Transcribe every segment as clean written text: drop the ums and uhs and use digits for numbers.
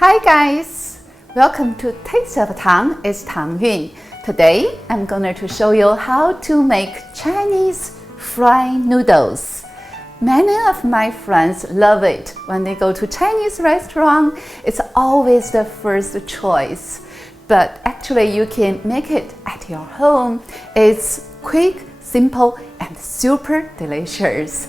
Hi guys! Welcome to Taste of Tang. It's Tang Yun. Today I'm going to show you how to make Chinese fried noodles. Many of my friends love it. When they go to Chinese restaurant, it's always the first choice. But actually you can make it at your home. It's quick, simple, and super delicious.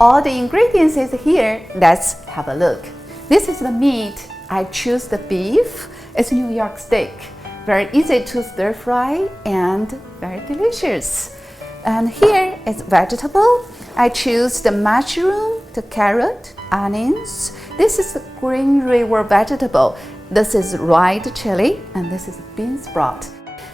All the ingredients is here. Let's have a look. This is the meat. I choose the beef. It's New York steak. Very easy to stir fry and very delicious. And here is vegetable. I choose the mushroom, the carrot, onions. This is the green river vegetable. This is red chili, and this is bean sprout.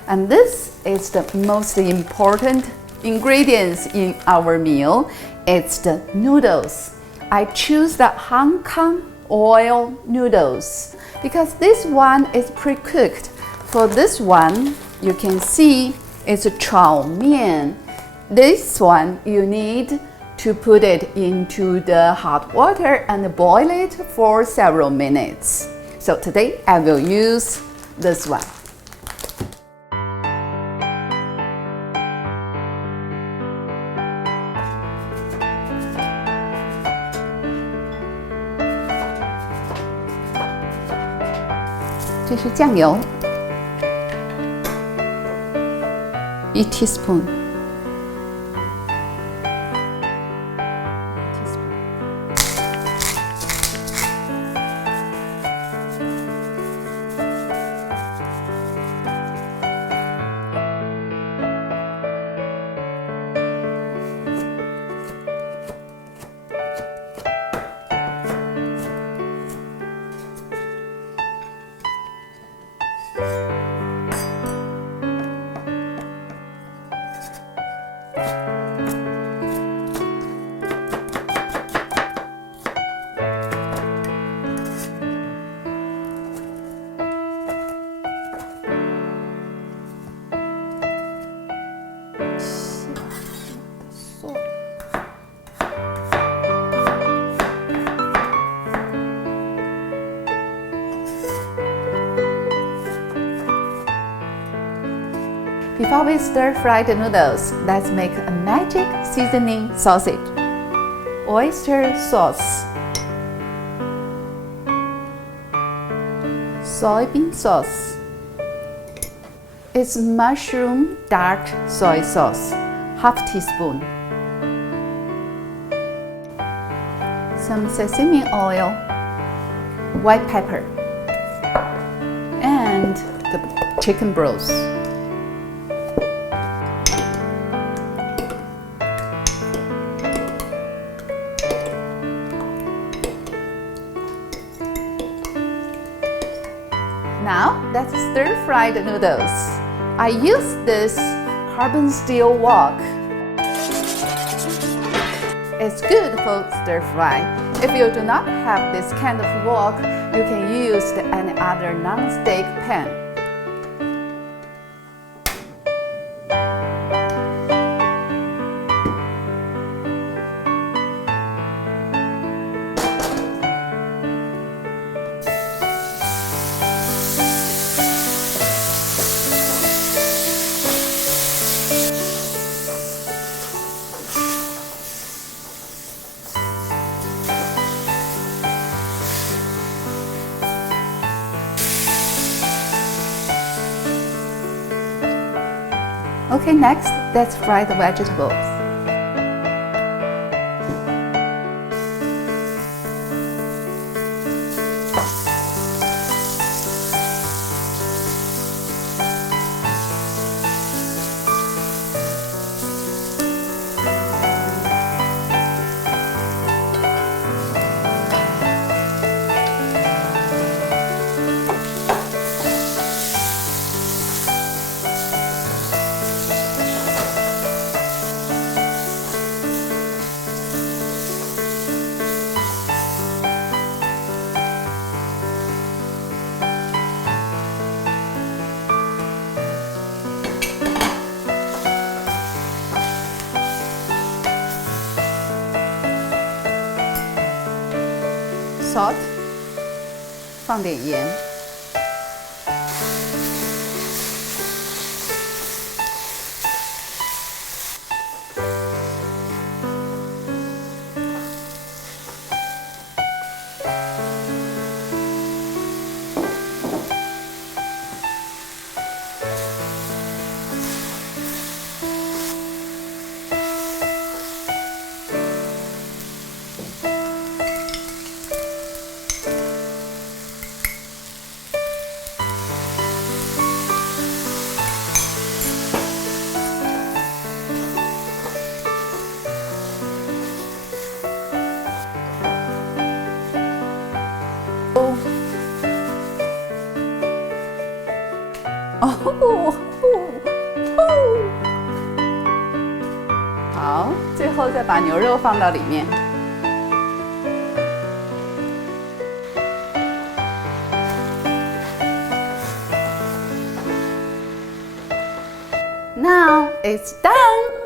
And this is the most important ingredients in our meal. It's the noodles. I choose the Hong Kong oil noodles because this one is pre-cooked. For this one, you can see it's a chow mein. This one you need to put it into the hot water and boil it for several minutes. So today I will use this one. This is 酱油1 teaspoon. Before we stir fry the noodles, let's make a magic seasoning sausage. Oyster sauce, soybean sauce. It's mushroom dark soy sauce, half teaspoon. Some sesame oil, white pepper, and the chicken broth. Now let's stir fry the noodles. I use this carbon steel wok. It's good for stir fry. If you do not have this kind of wok, you can use any other non-stick pan. Okay, next, let's fry the vegetables. salt， 放点盐。好，最后再把牛肉放到里面。Now it's done.